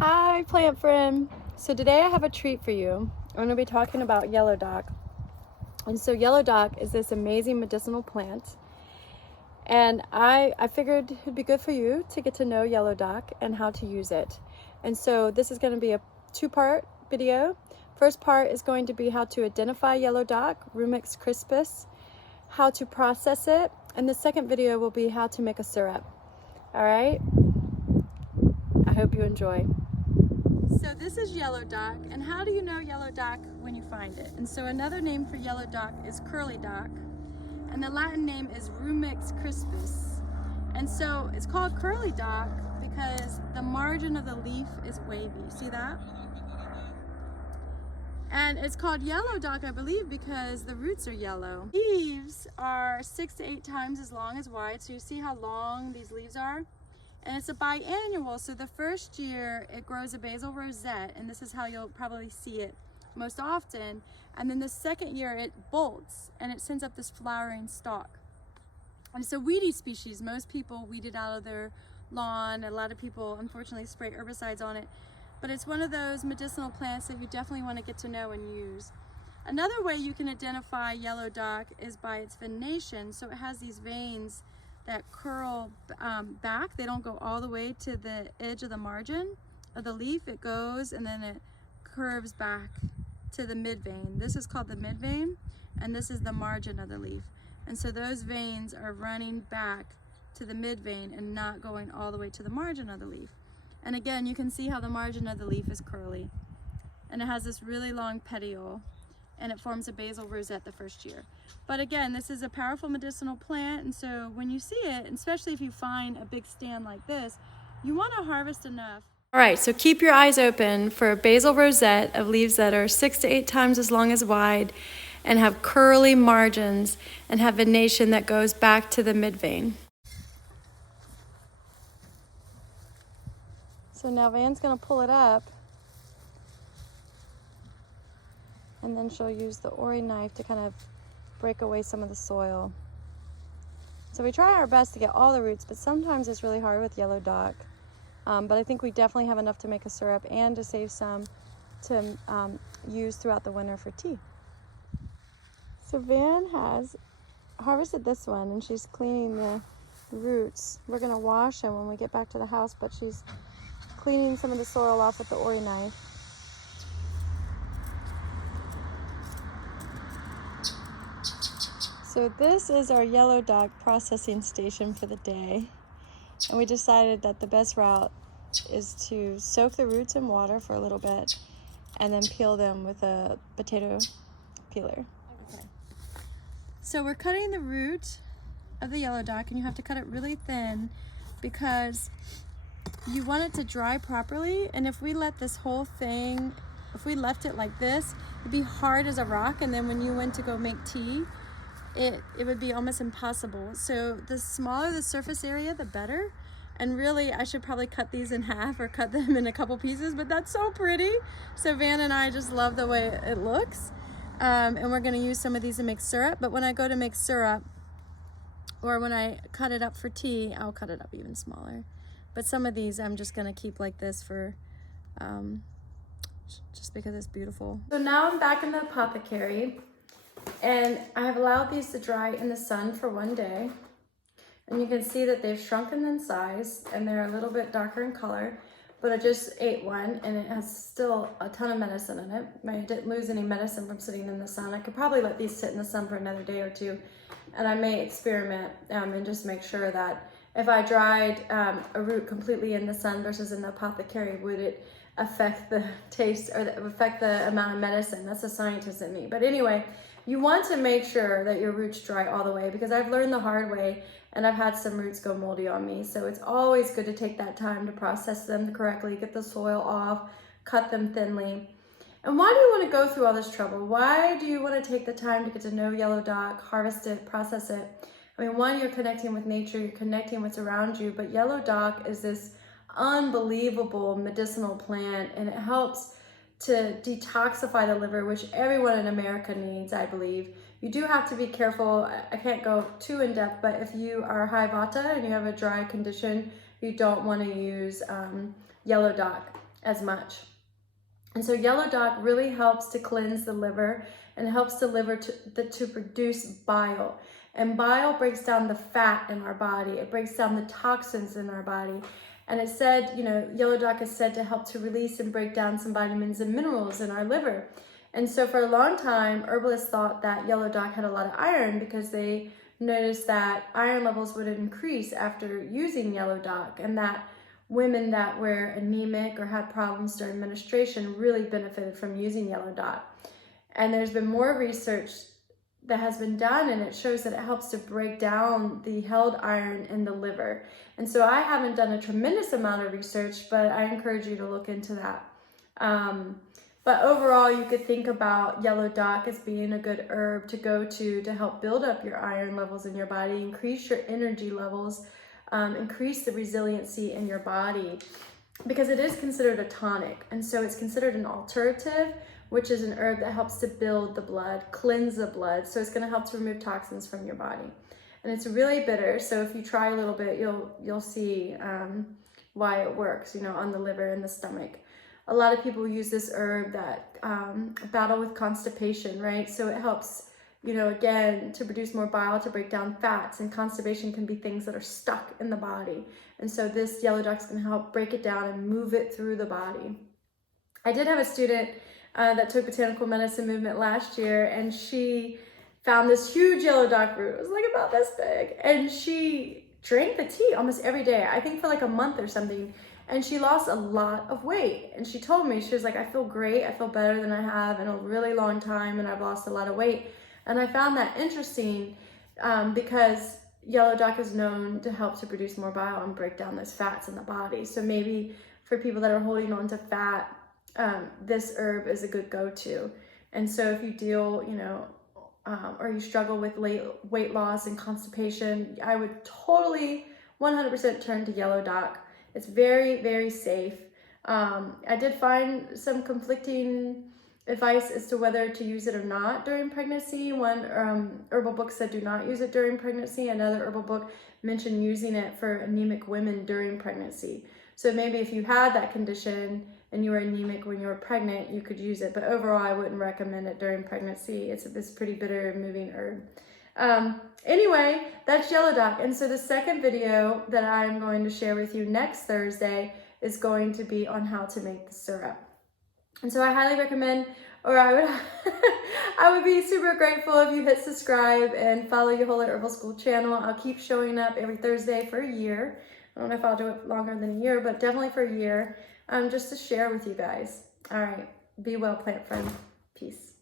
Hi, plant friend. So today I have a treat for you. I'm going to be talking about yellow dock. And so yellow dock is this amazing medicinal plant. And I figured it'd be good for you to get to know yellow dock and how to use it. And so this is going to be a two-part video. First part is going to be how to identify yellow dock, Rumex crispus, how to process it, and the second video will be how to make a syrup. All right? I hope you enjoy. So this is yellow dock, and how do you know yellow dock when you find it? And so another name for yellow dock is curly dock, and the Latin name is Rumex crispus. And so it's called curly dock because the margin of the leaf is wavy. See that? And it's called yellow dock, I believe, because the roots are yellow. Leaves are 6 to 8 times as long as wide, so you see how long these leaves are? And it's a biannual, so the first year it grows a basal rosette, and this is how you'll probably see it most often. And then the second year it bolts and it sends up this flowering stalk. And it's a weedy species. Most people weed it out of their lawn. A lot of people unfortunately spray herbicides on it. But it's one of those medicinal plants that you definitely want to get to know and use. Another way you can identify yellow dock is by its venation. So it has these veins that curl back. They don't go all the way to the edge of the margin of the leaf. It goes and then it curves back to the mid vein. This is called the mid vein, and this is the margin of the leaf. And so those veins are running back to the mid vein and not going all the way to the margin of the leaf. And again, you can see how the margin of the leaf is curly, and it has this really long petiole, and it forms a basal rosette the first year. But again, this is a powerful medicinal plant, and so when you see it, especially if you find a big stand like this, you want to harvest enough. All right, so keep your eyes open for a basal rosette of leaves that are 6 to 8 times as long as wide and have curly margins and have venation that goes back to the mid vein. So now Van's gonna pull it up, and then she'll use the Ori knife to kind of break away some of the soil. So we try our best to get all the roots, but sometimes it's really hard with yellow dock. But I think we definitely have enough to make a syrup and to save some to use throughout the winter for tea. So Van has harvested this one, and she's cleaning the roots. We're gonna wash them when we get back to the house, but she's cleaning some of the soil off with the Ori knife. So this is our yellow dock processing station for the day. And we decided that the best route is to soak the roots in water for a little bit and then peel them with a potato peeler. Okay. So we're cutting the root of the yellow dock, and you have to cut it really thin because you want it to dry properly. And if we let this whole thing, if we left it like this, it'd be hard as a rock, and then when you went to go make tea, it would be almost impossible. So the smaller the surface area, the better. And really, I should probably cut these in half or cut them in a couple pieces, but that's so pretty. So Van and I just love the way it looks. And we're gonna use some of these to make syrup, but when I go to make syrup, or when I cut it up for tea, I'll cut it up even smaller. But some of these I'm just gonna keep like this for, just because it's beautiful. So now I'm back in the apothecary, and I have allowed these to dry in the sun for one day. And you can see that they've shrunken in size, and they're a little bit darker in color, but I just ate one, and it has still a ton of medicine in it. I didn't lose any medicine from sitting in the sun. I could probably let these sit in the sun for another day or two, and I may experiment and just make sure that if I dried a root completely in the sun versus in the apothecary, would it affect the taste or affect the amount of medicine? That's a scientist in me. But anyway, you want to make sure that your roots dry all the way, because I've learned the hard way, and I've had some roots go moldy on me. So it's always good to take that time to process them correctly, get the soil off, cut them thinly. And why do you want to go through all this trouble? Why do you want to take the time to get to know yellow dock, harvest it, process it? I mean, one, you're connecting with nature, you're connecting what's around you, but yellow dock is this unbelievable medicinal plant, and it helps to detoxify the liver, which everyone in America needs, I believe. You do have to be careful. I can't go too in depth, but if you are high vata and you have a dry condition, you don't want to use yellow dock. as much. And so yellow dock really helps to cleanse the liver and helps the liver to produce bile. And bile breaks down the fat in our body. It breaks down the toxins in our body. And it said, yellow dock is said to help to release and break down some vitamins and minerals in our liver. And so for a long time, herbalists thought that yellow dock had a lot of iron because they noticed that iron levels would increase after using yellow dock, and that women that were anemic or had problems during menstruation really benefited from using yellow dock. And there's been more research that has been done, and it shows that it helps to break down the held iron in the liver. And so I haven't done a tremendous amount of research, but I encourage you to look into that. But overall, you could think about yellow dock as being a good herb to go to help build up your iron levels in your body, increase your energy levels, increase the resiliency in your body, because it is considered a tonic. And so it's considered an alterative, which is an herb that helps to build the blood, cleanse the blood. So it's going to help to remove toxins from your body. And it's really bitter. So if you try a little bit, you'll see why it works, on the liver and the stomach. A lot of people use this herb that battle with constipation, right? So it helps, again, to produce more bile, to break down fats, and constipation can be things that are stuck in the body. And so this yellow dock's gonna help break it down and move it through the body. I did have a student that took botanical medicine movement last year, and she found this huge yellow dock root. It was like about this big. And she drank the tea almost every day, I think for like a month or something. And she lost a lot of weight. And she told me, she was like, I feel great. I feel better than I have in a really long time, and I've lost a lot of weight. And I found that interesting because yellow dock is known to help to produce more bile and break down those fats in the body. So maybe for people that are holding on to fat, this herb is a good go-to. And so if you deal, or you struggle with weight loss and constipation, I would totally 100% turn to yellow dock. It's very, very safe. I did find some conflicting advice as to whether to use it or not during pregnancy. One herbal book said do not use it during pregnancy. Another herbal book mentioned using it for anemic women during pregnancy. So maybe if you had that condition and you were anemic when you were pregnant, you could use it. But overall, I wouldn't recommend it during pregnancy. It's pretty bitter and moving herb. Anyway, that's yellow dock. And so the second video that I'm going to share with you next Thursday is going to be on how to make the syrup. And so I highly recommend, or I would be super grateful if you hit subscribe and follow Your Whole Herbal School channel. I'll keep showing up every Thursday for a year. I don't know if I'll do it longer than a year, but definitely for a year, just to share with you guys. All right, be well, plant friend. Peace.